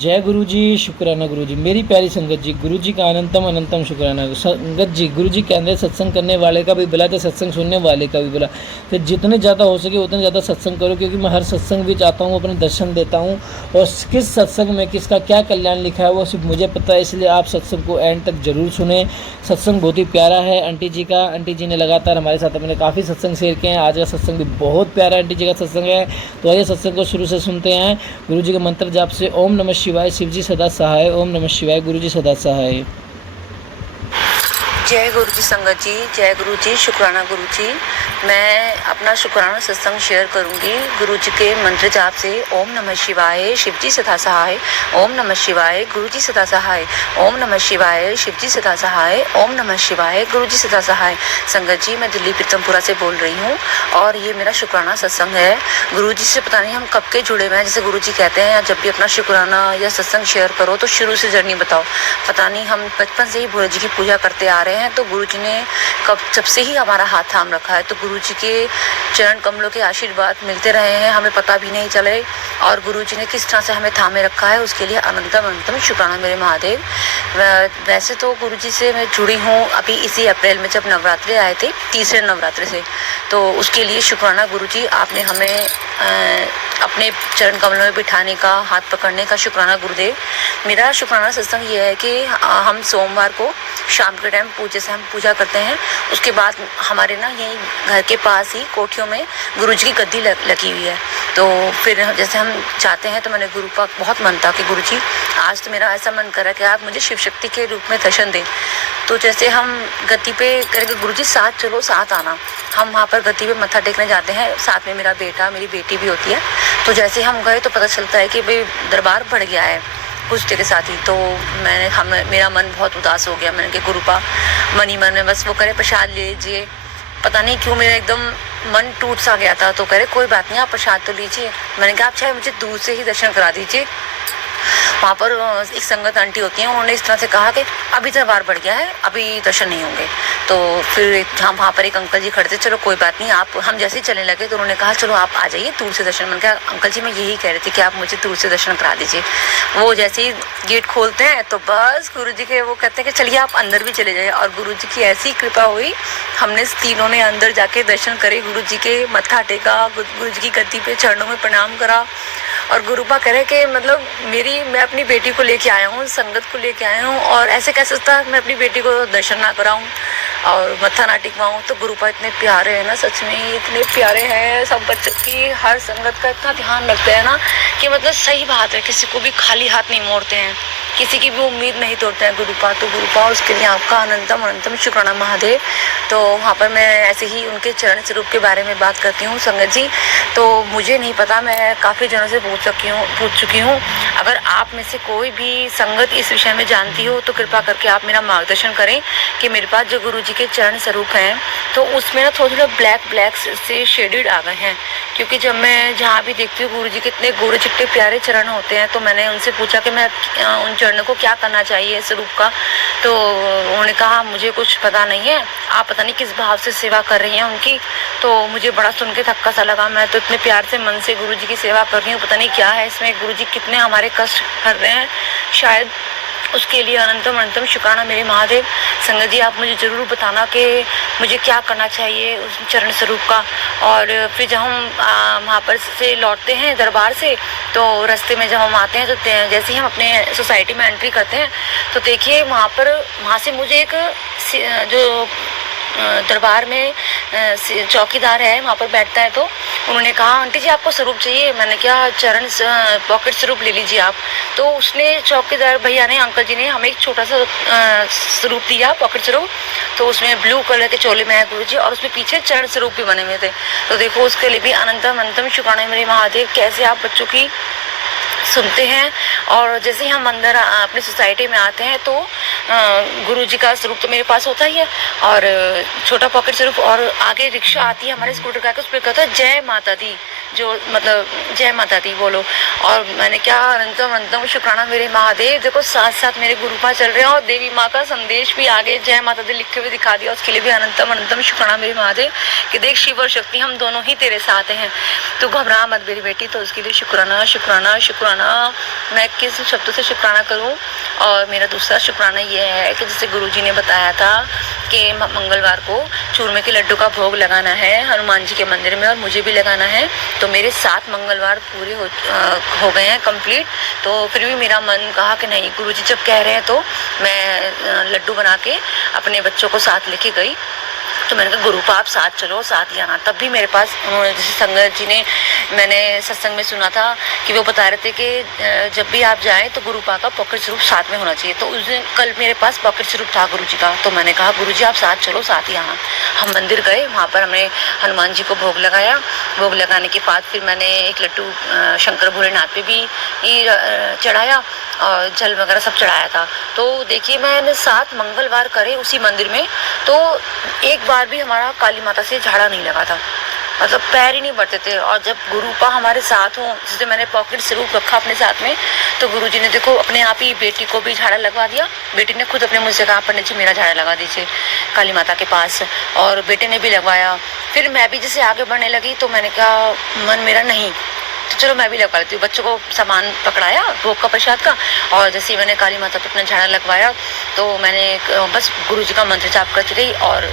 जय गुरु जी, शुक्राना गुरु जी। मेरी प्यारी संगत जी, गुरु जी का अनंतम अनंतम शुक्राना। संगत जी, गुरु जी कहते हैं सत्संग करने वाले का भी भला तो सत्संग सुनने वाले का भी भला। तो जितने ज़्यादा हो सके उतने ज़्यादा सत्संग करो, क्योंकि मैं हर सत्संग भी चाहता हूँ अपने दर्शन देता हूँ, और किस सत्संग में किसका क्या कल्याण लिखा है वो सिर्फ मुझे पता है। इसलिए आप सत्संग को एंड तक जरूर सुने। सत्संग बहुत ही प्यारा है आंटी जी का। आंटी जी ने लगातार हमारे साथ अपने काफ़ी सत्संग शेयर किए हैं। आज का सत्संग भी बहुत प्यारा आंटी जी का सत्संग है। तो आइए सत्संग को शुरू से सुनते हैं। गुरु जी के मंत्र जाप से ओम नमः शिवाय, शिव जी सदा सहाय। ओम नमः शिवाय, गुरु जी सदा सहाय। जय गुरु जी संगत जी, जय गुरु जी, शुक्राना गुरु जी। मैं अपना शुक्राना सत्संग शेयर करूंगी गुरु जी के मंत्र जाप से। ओम नमः शिवाय, शिव जी सदा सहाय। ओम नमः शिवाय, गुरु जी सदा सहाय। ओम नमः शिवाय, शिव जी सदा सहाय। ओम नमः शिवाय, गुरु जी सदा सहाय। संगत जी, मैं दिल्ली प्रीतमपुरा से बोल रही हूँ और ये मेरा शुक्राना सत्संग है। गुरु जी से पता नहीं हम कब के जुड़े हुए हैं। जैसे गुरु जी कहते हैं जब भी अपना शुक्राना या सत्संग शेयर करो तो शुरू से जर्नी बताओ। पता नहीं हम बचपन से ही भोले जी की पूजा करते आ रहे हैं, तो गुरु जी ने जब से ही हमारा हाथ थाम रखा है। तो गुरु जी के चरण कमलों के आशीर्वाद मिलते रहे हैं, हमें पता भी नहीं चले। और गुरु जी ने किस तरह से हमें थामे रखा है उसके लिए अनंतम अनंतम शुक्राना मेरे महादेव। वैसे तो गुरु जी से मैं जुड़ी हूँ अभी इसी अप्रैल में, जब नवरात्रे आए थे, तीसरे नवरात्रे से। तो उसके लिए शुक्राना गुरु जी, आपने हमें अपने चरण कमलों में बिठाने का, हाथ पकड़ने का शुक्राना गुरुदेव। मेरा शुक्राना सत्संग ये है कि हम सोमवार को शाम के टाइम जैसे हम पूजा करते हैं, उसके बाद हमारे ना यहीं घर के पास ही कोठियों में गुरु जी की गद्दी लगी हुई है। तो फिर जैसे हम जाते हैं तो मैंने गुरु का बहुत मन था कि गुरु जी आज तो मेरा ऐसा मन करा कि आप मुझे शिव शक्ति के रूप में दर्शन दें। तो जैसे हम गद्दी पे करेंगे, गुरु जी साथ चलो, साथ आना। हम वहाँ पर गद्दी पे मत्था टेकने जाते हैं, साथ में मेरा बेटा, मेरी बेटी भी होती है। तो जैसे हम गए तो पता चलता है कि भाई दरबार बढ़ गया है कुछ देर के साथ ही। तो मेरा मन बहुत उदास हो गया। मैंने कहा गुरुपा मन ही मन में बस वो करे प्रसाद ले लीजिए। पता नहीं क्यों मेरा एकदम मन टूट सा गया था। तो कह रहे कोई बात नहीं, आप प्रसाद तो लीजिए। मैंने कहा आप चाहे मुझे दूर से ही दर्शन करा दीजिए। वहाँ पर एक संगत आंटी होती हैं, उन्होंने इस तरह से कहा कि अभी दरबार बढ़ गया है, अभी दर्शन नहीं होंगे। तो फिर हम वहाँ पर एक अंकल जी खड़े थे, चलो कोई बात नहीं, आप हम जैसे ही चलने लगे तो उन्होंने कहा चलो आप आ जाइए दूर से दर्शन। मैंने कहा अंकल जी मैं यही कह रही थी कि आप मुझे दूर से दर्शन करा दीजिए। वो जैसे ही गेट खोलते हैं तो बस गुरु जी के वो कहते हैं कि चलिए आप अंदर भी चले जाइए। और गुरु जी की ऐसी कृपा हुई, हमने तीनों ने अंदर जाके दर्शन करे, गुरु जी के मत्था टेका, गुरु जी की गद्दी पे चरणों में प्रणाम करा। और गुरुपा कह रहे कि मतलब मैं अपनी बेटी को लेके आया हूँ, संगत को लेके आया हूँ, और ऐसे कैसे सकता मैं अपनी बेटी को दर्शन ना कराऊँ और मत्था ना टिकवाऊँ। तो गुरुपा इतने प्यारे हैं ना, सच में इतने प्यारे हैं। सब बच्चों की, हर संगत का इतना ध्यान रखते हैं ना कि मतलब सही बात है, किसी को भी खाली हाथ नहीं मोड़ते हैं, किसी की भी उम्मीद नहीं तोड़ते हैं गुरुपा। तो गुरुपा उसके लिए आपका अनंतम अनंतम शुक्राना महादेव। तो वहाँ पर मैं ऐसे ही उनके चरण स्वरूप के बारे में बात करती हूँ संगत जी। तो मुझे नहीं पता, मैं काफ़ी जनों से पूछ चुकी हूँ। अगर आप में से कोई भी संगत इस विषय में जानती हो तो कृपा करके आप मेरा मार्गदर्शन करें कि मेरे पास जो गुरु जी के चरण स्वरूप हैं तो उसमें ना थोड़े ब्लैक से शेडेड आ गए हैं। क्योंकि जब मैं जहाँ भी देखती हूँ गुरु जी के इतने गोरे चिट्टे प्यारे चरण होते हैं, तो मैंने उनसे पूछा कि मैं उन चरणों को क्या करना चाहिए स्वरूप का। तो उन्होंने कहा मुझे कुछ पता नहीं है, आप पता नहीं किस भाव से सेवा कर रही हैं उनकी। तो मुझे बड़ा सुन के धक्का सा लगा। मैं तो इतने प्यार से मन से गुरु जी की सेवा कर रही हूँ, पता नहीं क्या है इसमें, गुरु जी कितने हमारे कष्ट कर रहे हैं शायद। उसके लिए अनंतम अनंतम शुक्राना मेरे महादेव। संगत जी आप मुझे ज़रूर बताना कि मुझे क्या करना चाहिए उस चरण स्वरूप का। और फिर जब हम वहाँ पर से लौटते हैं दरबार से, तो रास्ते में जब हम आते हैं तो जैसे ही हम अपने सोसाइटी में एंट्री करते हैं तो देखिए वहाँ से मुझे एक जो दरबार में चौकीदार है वहाँ पर बैठता है, तो उन्होंने कहा आंटी जी आपको स्वरूप चाहिए। मैंने कहा चरण पॉकेट स्वरूप ले लीजिए आप। तो उसने चौकीदार भैया ने, अंकल जी ने हमें एक छोटा सा स्वरूप दिया, पॉकेट स्वरूप। तो उसमें ब्लू कलर के चोले में है गुरु जी, और उसमें पीछे चरण स्वरूप भी बने हुए थे। तो देखो उसके लिए भी अनंतम अनंतम शुक्राना मेरे महादेव, कैसे आप बच्चों की सुनते हैं। और जैसे ही हम अंदर अपनी सोसाइटी में आते हैं तो गुरु जी का स्वरूप तो मेरे पास होता ही है, और छोटा पॉकेट स्वरूप, और आगे रिक्शा आती है हमारे स्कूटर का, उस पर कहता है जय माता दी, जो मतलब जय माता दी बोलो। और मैंने क्या अनंतम अनंतम शुक्राना मेरे महादेव। देखो साथ साथ मेरे गुरुपा चल रहे हैं और देवी माँ का संदेश भी आगे जय माता दी लिख के भी दिखा दिया, उसके लिए भी अनंतम अनंतम शुक्राना मेरे महादेव कि देख शिव और शक्ति हम दोनों ही तेरे साथ हैं, तू घबरा मत मेरी बेटी। तो उसके लिए शुक्राना शुक्राना शुक्राना। मैं किस शब्दों से शुक्राना करूं। और मेरा दूसरा शुक्राना ये है कि जैसे गुरुजी ने बताया था कि मंगलवार को चूरमे के लड्डू का भोग लगाना है हनुमान जी के मंदिर में और मुझे भी लगाना है। तो मेरे 7 मंगलवार पूरे हो गए हैं कंप्लीट। तो फिर भी मेरा मन कहा कि नहीं, गुरुजी जब कह रहे हैं तो मैं लड्डू बना के अपने बच्चों को साथ लेके गई। तो मैंने कहा गुरुपा आप साथ चलो, साथ ही आना। तब भी मेरे पास उन्होंने, जैसे संगत जी ने, मैंने सत्संग में सुना था कि वो बता रहे थे कि जब भी आप जाएं तो गुरुपा का पॉकेट स्वरूप साथ में होना चाहिए। तो उस दिन कल मेरे पास पॉकेट स्वरूप था गुरुजी का। तो मैंने कहा गुरुजी आप साथ चलो, साथ ही आना। हम मंदिर गए, वहाँ पर हमने हनुमान जी को भोग लगाया। भोग लगाने के बाद फिर मैंने एक लड्डू शंकर भोलेनाथ पे भी चढ़ाया और जल वगैरह सब चढ़ाया था। तो देखिए मैंने 7 मंगलवार करे उसी मंदिर में, तो एक बार भी हमारा काली माता से झाड़ा नहीं लगा था, मतलब पैर ही नहीं बढ़ते थे। और जब गुरुपा हमारे साथ हों, जिससे मैंने पॉकेट स्वरूप रखा अपने साथ में, तो गुरुजी ने देखो अपने आप ही बेटी को भी झाड़ा लगवा दिया। बेटी ने खुद अपने मुँह से कहा पंडित जी मेरा झाड़ा लगा दीजिए काली माता के पास, और बेटे ने भी लगवाया। फिर मैं भी जैसे आगे बढ़ने लगी तो मैंने कहा मन मेरा नहीं, तो चलो मैं भी लगवा लेती हूँ। बच्चों को सामान पकड़ाया भोग का प्रसाद का, और जैसे ही मैंने काली माता पे अपना झाड़ा लगवाया तो मैंने बस गुरुजी का मंत्र जाप करती रही। और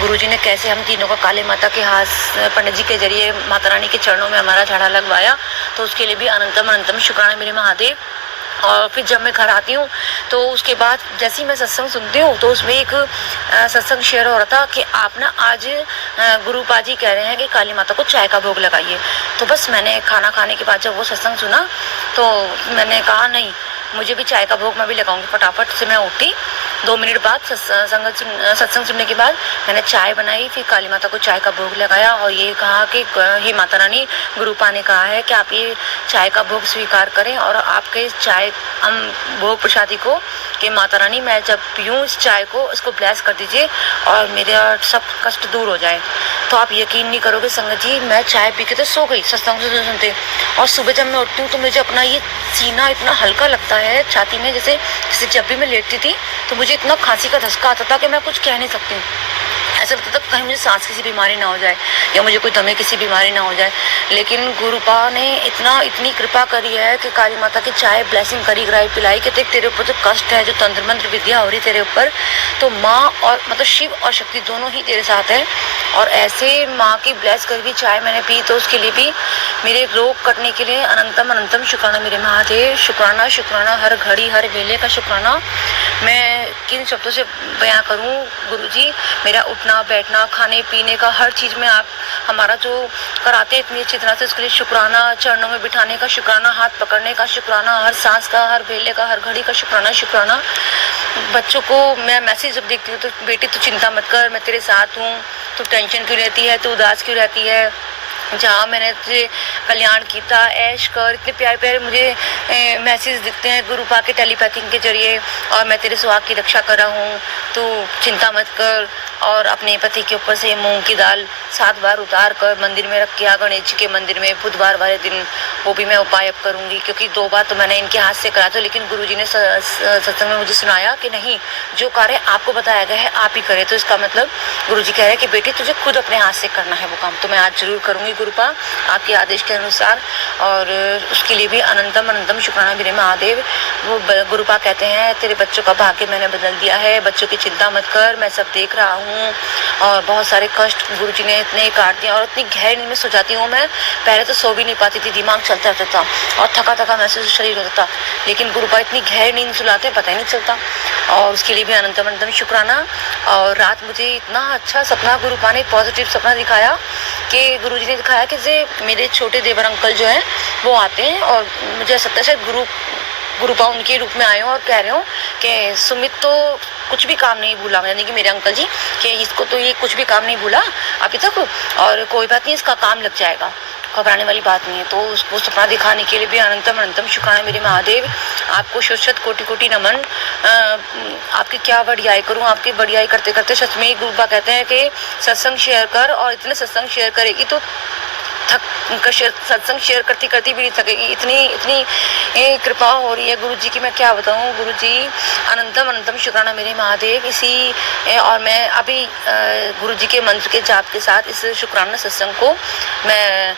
गुरुजी ने कैसे हम तीनों का काली माता के हाथ पंडित जी के जरिए माता रानी के चरणों में हमारा झाड़ा लगवाया। तो उसके लिए भी अनंतम अनंतम शुक्राना मेरे महादेव। और फिर जब मैं घर आती हूँ तो उसके बाद जैसे ही मैं सत्संग सुनती हूँ तो उसमें एक सत्संग शेयर हो रहा था कि आप ना आज गुरुपा जी कह रहे हैं कि काली माता को चाय का भोग लगाइए। तो बस मैंने खाना खाने के बाद जब वो सत्संग सुना तो मैंने कहा नहीं, मुझे भी चाय का भोग मैं भी लगाऊंगी। फटाफट से मैं उठी, 2 मिनट बाद सत्संग सुनने के बाद मैंने चाय बनाई, फिर काली माता को चाय का भोग लगाया और ये कहा कि हे माता रानी, गुरुपा ने कहा है कि आप ये चाय का भोग स्वीकार करें और आपके चाय हम भोग प्रसादी को कि माता रानी मैं जब पीऊँ इस चाय को, इसको ब्लेस कर दीजिए और मेरा सब कष्ट दूर हो जाए। तो आप यकीन नहीं करोगे संगत जी, मैं चाय पी के तो सो गई सत्संग सुनते, और सुबह जब मैं उठती हूँ तो मुझे अपना ये सीना इतना हल्का लगता है छाती में, जैसे जब भी मैं लेटती थी तो मुझे इतना खांसी का धक्का आता था कि मैं कुछ कह नहीं सकती हूँ। ऐसा लगता था कहीं मुझे सांस की बीमारी ना हो जाए या मुझे कोई दमे की बीमारी ना हो जाए। लेकिन गुरुपा ने इतनी कृपा करी है कि काली माता की चाय ब्लेसिंग करी कराई पिलाई कि देख तेरे ऊपर जो कष्ट है, जो तंत्र मंत्र विद्या हो रही तेरे ऊपर, तो माँ और मतलब शिव और शक्ति दोनों ही तेरे साथ है। और ऐसे माँ की ब्लेस करी हुई चाय मैंने पी तो उसके लिए भी मेरे रोग कटने के लिए अनंतम अनंतम शुक्राना मेरे महादेव। शुक्राना शुक्राना, हर घड़ी हर वेले का शुक्राना। मैं किन शब्दों से बयां करूं गुरुजी, मेरा उठना बैठना खाने पीने का हर चीज़ में आप हमारा जो कराते हैं इतनी अच्छी तरह से, उसके लिए शुक्राना। चरणों में बिठाने का शुक्राना, हाथ पकड़ने का शुक्राना, हर सांस का, हर वेले का, हर घड़ी का शुक्राना शुक्राना। बच्चों को मैं मैसेज जब देखती हूँ तो बेटी तू चिंता मत कर, मैं तेरे साथ हूँ, तू टेंशन क्यों रहती है, तू उदास क्यों रहती है, जहाँ मैंने तुझे कल्याण किया ऐश कर। इतने प्यारे प्यारे मुझे मैसेज दिखते हैं गुरुपा के टेलीपैथिंग के जरिए, और मैं तेरे सुहाग की रक्षा कर रहा हूँ, तो चिंता मत कर। और अपने पति के ऊपर से मूंग की दाल 7 बार उतार कर मंदिर में रख के आ, गणेश जी के मंदिर में बुधवार वाले दिन, वो भी मैं उपाय अब करूँगी। क्योंकि 2 बार तो मैंने इनके हाथ से करा था, लेकिन गुरुजी ने सत्संग में मुझे सुनाया कि नहीं, जो कार्य आपको बताया गया है आप ही करें। तो इसका मतलब गुरुजी कह रहे हैं कि बेटी तुझे खुद अपने हाथ से करना है वो काम। तो मैं आज जरूर करूँगी गुरुपा आपके आदेश के अनुसार, और उसके लिए भी अनंतम अनंतम शुक्राना मेरे महादेव। वो गुरुपा कहते हैं तेरे बच्चों का भाग्य मैंने बदल दिया है, बच्चों की चिंता मत कर, मैं सब देख रहा हूँ। और बहुत सारे कष्ट गुरुजी ने इतने काट दिए, और इतनी गहरी नींद में सो जाती हूँ मैं। पहले तो सो भी नहीं पाती थी, दिमाग चलता रहता था और थका थका महसूस शरीर होता था, लेकिन गुरुपा इतनी गहरी नींद सुलाते पता ही नहीं चलता। और उसके लिए भी अनंतम अनंतम शुक्राना। और रात मुझे इतना अच्छा सपना गुरुपा ने पॉजिटिव सपना दिखाया कि गुरुजी ने दिखाया कि जे मेरे छोटे देवर अंकल जो हैं वो आते हैं, और मुझे ऐसा लगता है शायद गुरुपा उनके रूप में आए हो और कह रहे हो कि सुमित तो कुछ भी काम नहीं भूला, यानी कि मेरे अंकल जी, कि इसको तो ये कुछ भी काम नहीं भूला अभी तक, और कोई बात नहीं, इसका काम लग जाएगा, घबराने वाली बात नहीं है। तो उसको सपना दिखाने के लिए भी अनंतम अनंतम शुक्राना मेरे महादेव। आपको शत कोटि कोटि नमन। आपकी क्या बढ़ियाई करूं, आपकी बढ़ियाई करते करते सच में गुरुपा कहते हैं कि सत्संग शेयर कर, और इतने सत्संग शेयर करेगी तो उनका सत्संग शेयर करती करती भी नहीं थकेगी, इतनी इतनी कृपा हो रही है गुरु जी की, मैं क्या बताऊँ। गुरु जी अनंतम अनंतम शुक्राना मेरे महादेव। और मैं अभी गुरु जी के मंत्र के जाप के साथ इस शुक्राना सत्संग को मैं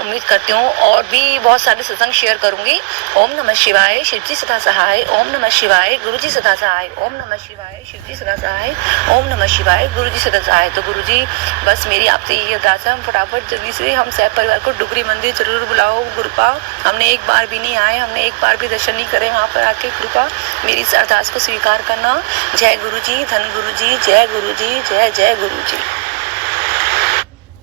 उम्मीद करती हूँ और भी बहुत सारे सत्संग शेयर करूँगी। ओम नमः शिवाय, शिव जी सदा सहाय। ओम नमः शिवाय, गुरु जी सदा सहाय। ओम नमः शिवाय, शिव जी सदा सहाय। ओम नमः शिवाय, गुरु जी सदा सहाय। तो गुरु जी बस मेरी आपसे ये अरदास है, हम फटाफट जल्दी से हम सब परिवार को डुगरी मंदिर जरूर बुलाओ। कृपा हमने एक बार भी नहीं आए, हमने एक बार भी दर्शन नहीं करे, वहाँ पर आके कृपा मेरी इस अरदास को स्वीकार करना। जय गुरु जी, धन गुरु जी, जय गुरु जी, जय जय गुरु जी।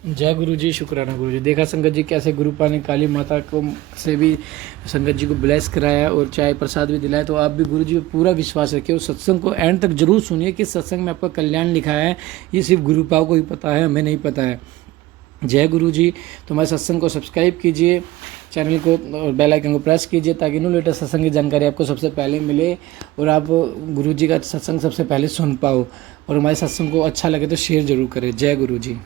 जय गुरु जी, शुक्राना गुरु जी। देखा संगत जी कैसे गुरुपा ने काली माता को से भी संगत जी को ब्लेस कराया और चाय प्रसाद भी दिलाया। तो आप भी गुरु जी पे पूरा विश्वास रखिए और सत्संग को एंड तक जरूर सुनिए कि सत्संग में आपका कल्याण लिखा है। ये सिर्फ गुरुपाओं को ही पता है, हमें नहीं पता है। जय गुरु जी। तो हमारे सत्संग को सब्सक्राइब कीजिए, चैनल को और बेल आइकन को प्रेस कीजिए ताकि न्यू लेटेस्ट सत्संग की जानकारी आपको सबसे पहले मिले और आप गुरु जी का सत्संग सबसे पहले सुन पाओ। और हमारे सत्संग को अच्छा लगे तो शेयर जरूर करें। जय गुरु जी।